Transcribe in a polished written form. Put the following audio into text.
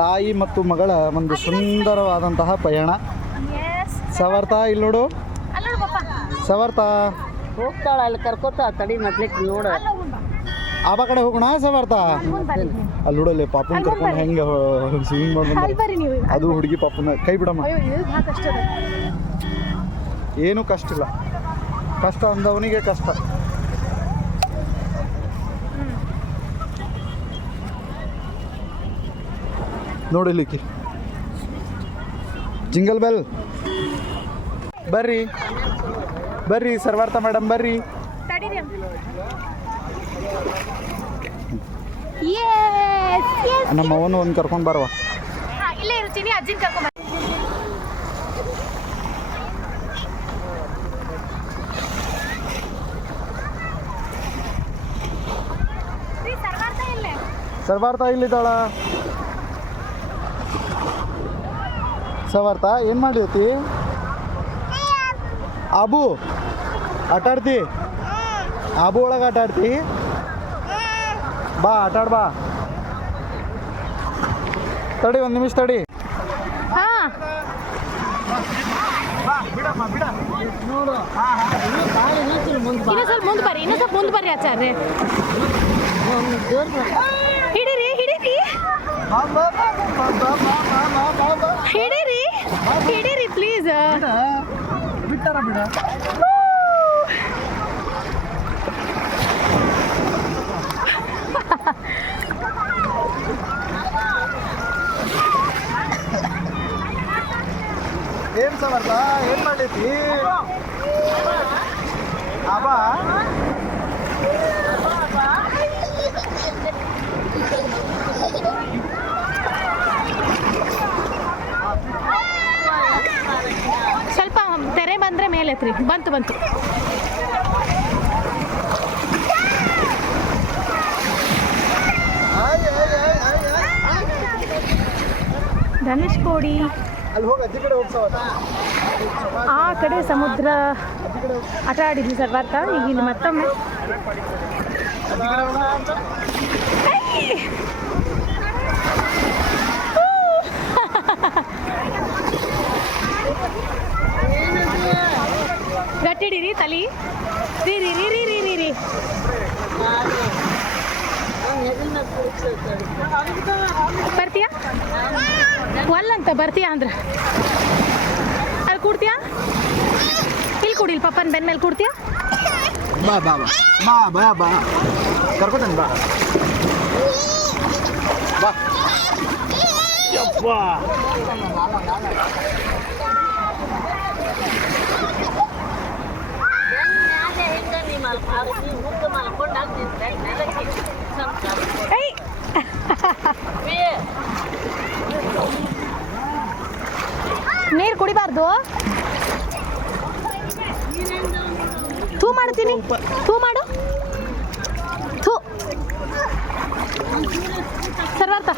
ತಾಯಿ ಮತ್ತು ಮಗಳ ಒಂದು ಸುಂದರವಾದಂತಹ ಪಯಣ. ಸವರ್ತ ಇಲ್ಲಿ ನೋಡು, ಸವರ್ತ ಹೋಗ್ತಾಳ ಅಲ್ಲಿ ಕರ್ಕೋತ ತಡಿ ಮೊದ್ಲಿಕ್ಕೆ ನೋಡು. ಆಬ ಕಡೆ ಹೋಗೋಣ. ಸವರ್ತ ಅಲ್ಲಿ ನೋಡಲ್ಲಿ ಪಾಪುನ ಕರ್ಕೊಂಡು ಹೆಂಗೆ ಸ್ವಿಮ್ಮಿಂಗ್ ಮಾಡ್ಕೊಂಡು, ಅದು ಹುಡುಗಿ ಪಾಪುನ ಕೈ ಬಿಡಮ್ಮ. ಏನೂ ಕಷ್ಟ ಇಲ್ಲ, ಕಷ್ಟ ಅಂದವನಿಗೆ ಕಷ್ಟ. ನೋಡಿಲಿಕ್ಕೆ ಜಿಂಗಲ್ ಬೆಲ್. ಬರ್ರಿ ಬರ್ರಿ ಸರ್ವಾರ್ಥ ಮೇಡಮ್ ಬರ್ರಿ. ನಮ್ಮ ಅವನು ಒಂದು ಕರ್ಕೊಂಡು ಬರುವ. ಇಲ್ಲೇ ಇರ್ತೀನಿ, ಅಜ್ಜಿನ ಕರ್ಕೊಂಡ್ ಸರ್ವಾರ್ಥ ಇಲ್ಲಿದ್ದಾಳ. ಸವಾರ್ಥ ಏನು ಮಾಡಿರ್ತಿ? ಆಬು ಆಟಾಡ್ತಿ? ಆಬು ಒಳಗೆ ಆಟಾಡ್ತಿ? ಬಾ ಆಟಾಡ್ ಬಾ. ತಡಿ ಒಂದು ನಿಮಿಷ ತಡಿ. ಇನ್ನೂ ಸ್ವಲ್ಪ ಮುಂದೆ ಬರ್ರಿ, ಇನ್ನೂ ಸ್ವಲ್ಪ ಮುಂದೆ ಬರ್ರಿ ಆಚಾರ್ಯ. ಹಿಡೀರಿ ಹಿಡೀರಿ ಹಿಡೀರಿ ಹಿಡೀರಿ ಪ್ಲೀಸ್. ಬಿಟ್ಟಾರ ಬಿಡ. ಏನ್ ಸಮರ್ಥ ಏನ್ ಮಾಡೈತಿ? ಆಬಾ ಸ್ವಲ್ಪ ತೆರೆ ಬಂದ್ರೆ ಮೇಲೆ ಎತ್ರಿ. ಬಂತು ಬಂತು. ಧನುಷ್ಕೋಡಿ ಅಲ್ಲಿ ಹೋಗಿ ಅಜ್ಜಿ ಕಡೆ ಹೋಗ್ಸವ. ಆ ಕಡೆ ಸಮುದ್ರ ಆಟ ಆಡಿದ್ವಿ ಸರ್ವಾರ್ಥ. ಈಗ ಇಲ್ಲಿ ಮತ್ತೊಮ್ಮೆ ಗಟ್ಟಿಡಿರಿ ತಲಿ. ರೀ ರೀ ರೀ ರೀ ರೀ ರೀ ರೀ ಬರ್ತೀಯಾ? ಒಲ್ಲಂತ ಬರ್ತೀಯಾ ಅಂದ್ರೆ ಅಲ್ಲಿ ಕೂಡ್ತೀಯಾ? ಇಲ್ಲಿ ಕೂಡಿಲ್ ಪಪ್ಪನ ಬೆನ್ನ ಮೇಲೆ ಕೂಡ್ತೀಯಾ? ಬಾ ಬಾ ಬಾ ಬಾ ಬಾ ಬಾ ಕರ್ಕೊತಾನೆ ಬಾ ಬಾ. ಯಪ್ಪ ನೀರು ಕುಡಿಬಾರ್ದು. ಥೂ ಮಾಡ್ತೀನಿ, ಥೂ ಮಾಡು, ಥೂ. ಸರ್ವಾರ್ಥ